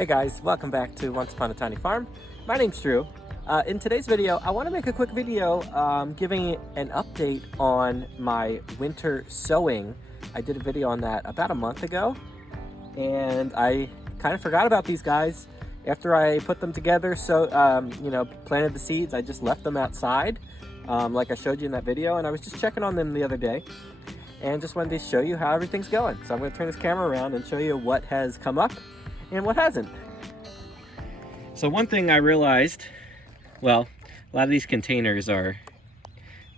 Hey guys, welcome back to Once Upon a Tiny Farm. My name's Drew. In today's video, I want to make a quick video giving an update on my winter sowing. I did a video on that about a month ago, and I kind of forgot about these guys. After I put them together, planted the seeds, I just left them outside, like I showed you in that video, and I was just checking on them the other day, and just wanted to show you how everything's going. So I'm going to turn this camera around and show you what has come up and what hasn't. So one thing I realized, well, a lot of these containers are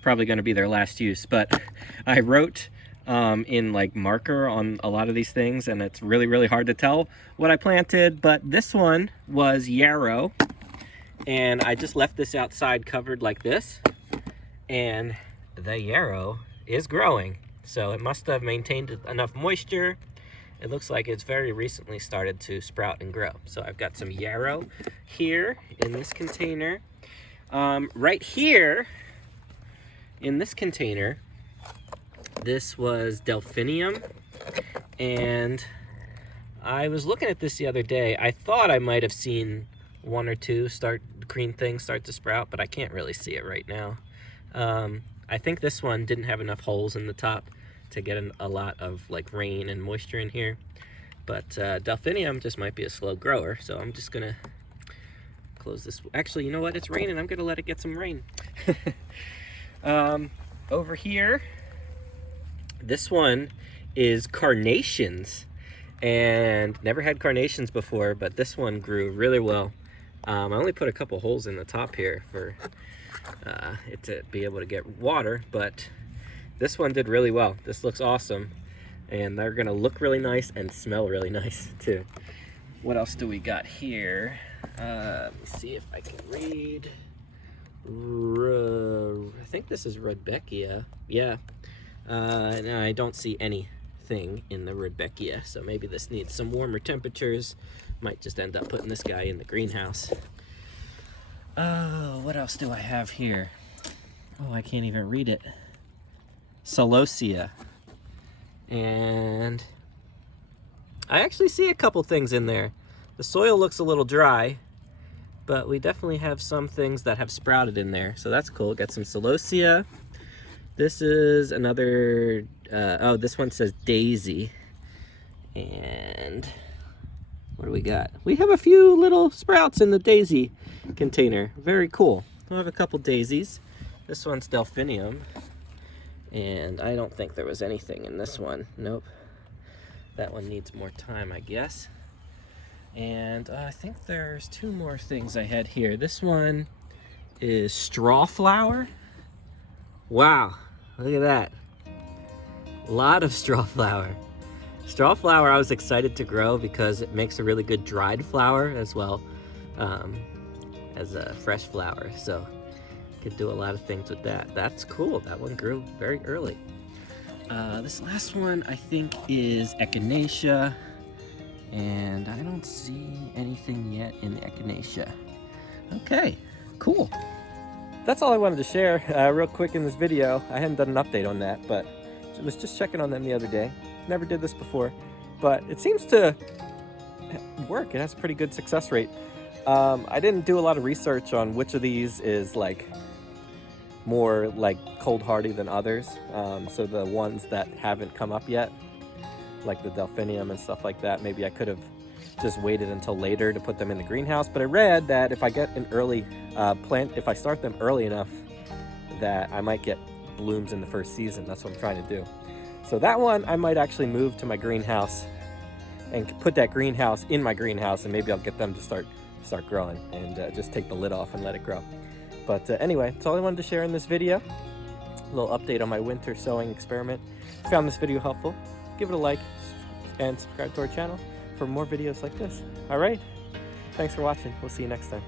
probably going to be their last use, but I wrote in like marker on a lot of these things, and it's really hard to tell what I planted. But this one was yarrow, and I just left this outside covered like this, and the yarrow is growing. So it must have maintained enough moisture. It looks like it's very recently started to sprout and grow. So I've got some yarrow here in this container. Right here in this container, this was delphinium. And I was looking at this the other day. I thought I might have seen one or two green things start to sprout, but I can't really see it right now. I think this one didn't have enough holes in the top to get a lot of like rain and moisture in here, but delphinium just might be a slow grower, so I'm just gonna close this. Actually, you know what, it's raining, I'm gonna let it get some rain. Over here, this one is carnations, and never had carnations before, but this one grew really well. I only put a couple holes in the top here for it to be able to get water, but this one did really well. This looks awesome, and they're gonna look really nice and smell really nice too. What else do we got here? Let me see if I can read. I think this is Rudbeckia. Yeah, and I don't see anything in the Rudbeckia, so maybe this needs some warmer temperatures. Might just end up putting this guy in the greenhouse. Oh, what else do I have here? Oh, I can't even read it. Celosia, and I actually see a couple things in there. The soil looks a little dry, but we definitely have some things that have sprouted in there, so that's cool. Got some celosia. This is another oh, this one says daisy. And what do we got? We have a few little sprouts in the daisy container. Very cool. I have a couple daisies. This one's delphinium. And I don't think there was anything in this one. Nope. That one needs more time, I guess. And I think there's two more things I had here. This one is straw flower. Wow, look at that. A lot of straw flower. Straw flower I was excited to grow because it makes a really good dried flower as well as a fresh flower. So could do a lot of things with that. That's cool. That one grew very early. This last one I think is echinacea, and I don't see anything yet in the echinacea. Okay, cool. That's all I wanted to share real quick in this video. I hadn't done an update on that, but I was just checking on them the other day. Never did this before, but it seems to work. It has a pretty good success rate. I didn't do a lot of research on which of these is like more like cold hardy than others. So the ones that haven't come up yet, like the delphinium and stuff like that, maybe I could have just waited until later to put them in the greenhouse. But I read that if I get an early if I start them early enough, that I might get blooms in the first season. That's what I'm trying to do. So that one I might actually move to my greenhouse and put that greenhouse in my greenhouse, and maybe I'll get them to start growing, and just take the lid off and let it grow. But anyway, that's all I wanted to share in this video. A little update on my winter sowing experiment. If you found this video helpful, give it a like and subscribe to our channel for more videos like this. All right, thanks for watching. We'll see you next time.